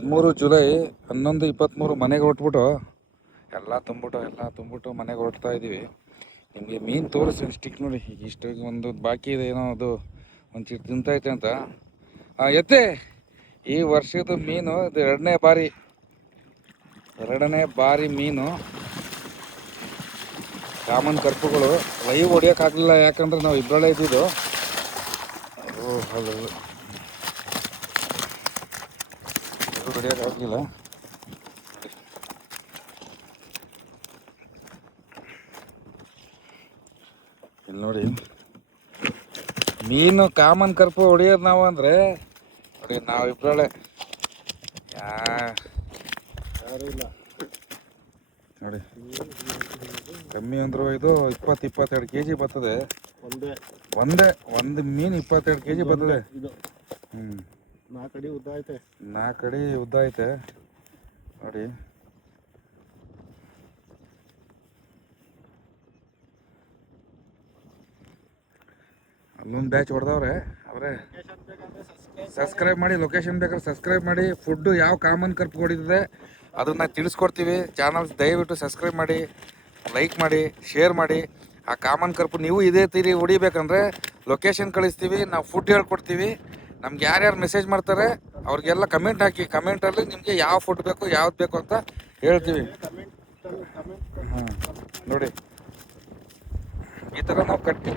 13 July 11:23 ಮನೆಗೆ ಹೊರಟ್ಬಿಟ್ಟು ಎಲ್ಲ ತುಂಬಿಟ್ಟು ಮನೆಗೆ ಹೊರಡ್ತಾ ಇದ್ದೀವಿ. ನಿಮಗೆ ಮೀನು ತೋರಿಸ್ತೀನಿ ಸ್ಟಿಕ್ ನೋಡಿ. ಈಗ ಇಷ್ಟು ಒಂದು ಬಾಕಿ ಇದೆ, ಏನೋ ಅದು ಒಂಚೂರು ತಿಂತೈತೆ ಅಂತ. ಎತ್ತೆ ಈ ವರ್ಷದ ಮೀನು ಇದು ಎರಡನೇ ಬಾರಿ ಮೀನು. ಕಾಮನ್ ಕರ್ಪುಗಳು ಲೈವ್ ಹೊಡಿಯೋಕ್ಕಾಗಲಿಲ್ಲ, ಯಾಕಂದ್ರೆ ನಾವು ಇಬ್ಬರಲ್ಲೇ ಇದ್ದಿದ್ದು. ಅದು ಹೊಡಿಯೋಕ್ಕಾಗಲಿಲ್ಲ. ಇಲ್ಲಿ ನೋಡಿ, ಮೀನು ಕಾಮನ್ ಕರ್ಪು ಹೊಡಿಯೋದು ನಾವು ಅಂದರೆ ನೋಡಿ, ನಾವಿಬ್ಬರಲ್ಲೇ ಯಾರು ಇಲ್ಲ ನೋಡಿ. ಕಮ್ಮಿ ಅಂದರೂ ಇದು 22 kg ಬರ್ತದೆ. ಒಂದು ಮೀನು 22 kg ಬರ್ತದೆ. 4 ಅಡಿ ಉದ್ದ ಐತೆ ನೋಡಿ. ಅಲ್ಲೊಂದು ಬ್ಯಾಚ್ ಹೊಡೆದವ್ರೆ. ಅವರೇ ಸಬ್ಸ್ಕ್ರೈಬ್ ಮಾಡಿ, ಲೊಕೇಶನ್ ಬೇಕಾದ್ರೆ ಸಬ್ಸ್ಕ್ರೈಬ್ ಮಾಡಿ. ಫುಡ್ಡು ಯಾವ ಕಾಮನ್ ಕರ್ಪು ಹೊಡಿತದೆ ಅದನ್ನು ತಿಳಿಸ್ಕೊಡ್ತೀವಿ. ಚಾನಲ್ ದಯವಿಟ್ಟು ಸಬ್ಸ್ಕ್ರೈಬ್ ಮಾಡಿ, ಲೈಕ್ ಮಾಡಿ, ಶೇರ್ ಮಾಡಿ. ಆ ಕಾಮನ್ ಕರ್ಪು ನೀವು ಇದೇ ತೀರಿ ಹೊಡಿಬೇಕಂದ್ರೆ ಲೊಕೇಶನ್ ಕಳಿಸ್ತೀವಿ, ನಾವು ಫುಡ್ ಹೇಳ್ಕೊಡ್ತೀವಿ. ನಮ್ಗೆ ಯಾರ್ಯಾರು ಮೆಸೇಜ್ ಮಾಡ್ತಾರೆ ಅವ್ರಿಗೆಲ್ಲ ಕಮೆಂಟ್ ಹಾಕಿ. ಕಮೆಂಟಲ್ಲಿ ನಿಮಗೆ ಯಾವ ಫುಡ್ ಬೇಕು, ಯಾವ್ದು ಬೇಕು ಅಂತ ಹೇಳ್ತೀವಿ. ನೋಡಿ, ಈ ಥರ ನಾವು ಕಟ್ಟಿ